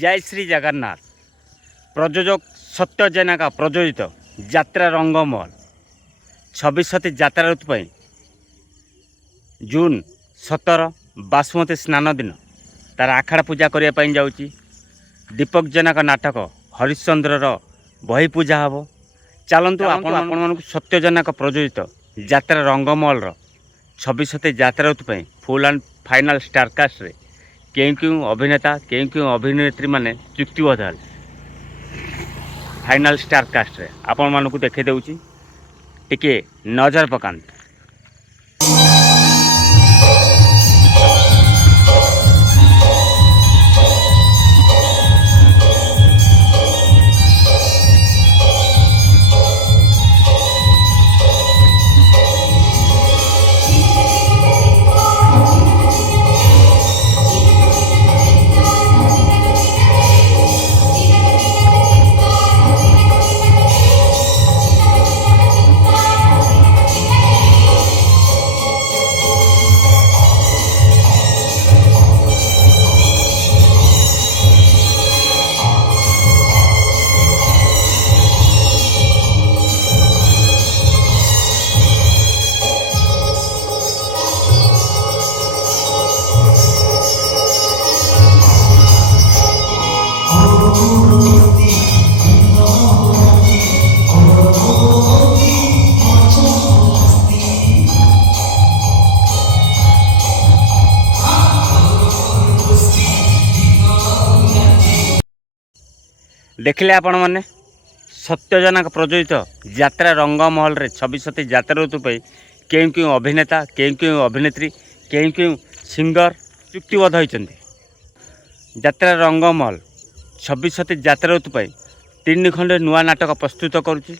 जय श्री जगन्नाथ प्रयोजक सत्य जेना प्रयोजित यात्रा रंगमहल 26 यात्रा ऋतु जून 17 बासमती स्नान दिन तार आखड़ा पूजा करने जाऊँगी। दीपक जेना नाटक हरिश्चंद्रर बही पूजा हम। चलतु आपण सत्य जेना प्रयोजित यात्रा रंगमहल 26 यात्रा ऋतु फुल एंड फाइनल स्टारकास्ट रे क्यों अभिनेता क्यों अभिनेत्री माने चुक्तिबद्ध हेले फाइनल स्टारकास्ट रे आपण मानकु देखे देउची टिके नजर पकांत। देखिले आपण माने सत्यजनक प्रयोजित यात्रा रंगमहल रे 26 यात्रा ऋतु क्यों अभिनेता क्यों अभिनेत्री क्यों सिंगर चुक्तिबद्ध होइचंदी। यात्रा रंगमहल 26 यात्रा ऋतु 3 खंडे नुआ नाटक प्रस्तुत करुच्ची।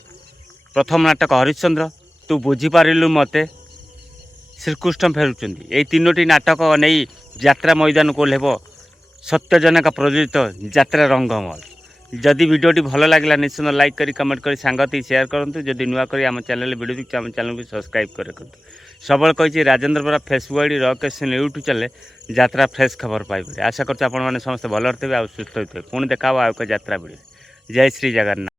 प्रथम नाटक हरिश्चंद्र तू बुझीपारू मते श्रीकृष्ण फेरुचंदी। ये 3टी नाटक नहीं यात्रा मैदान को लेब सत्यजनक प्रयोजित यात्रा रंगमहल। जदि वीडियोटी भल लगे निश्चित लाइक करी कमेंट करी सांगति शेयर करूँ। जदि नुआ करी आम चैनल वीडियो देखिए आम चैनल को सब्सक्राइब करूँ। सबल कही राजेंद्र बरा फेसबुक आईडी रॉकेश यूट्यूब चैनल यात्रा फ्रेश खबर पाइबे। आशा करते समस्त भल थे सुस्थ होते पुणी देखा यात्रा वीडियो। जय श्री जगन्नाथ।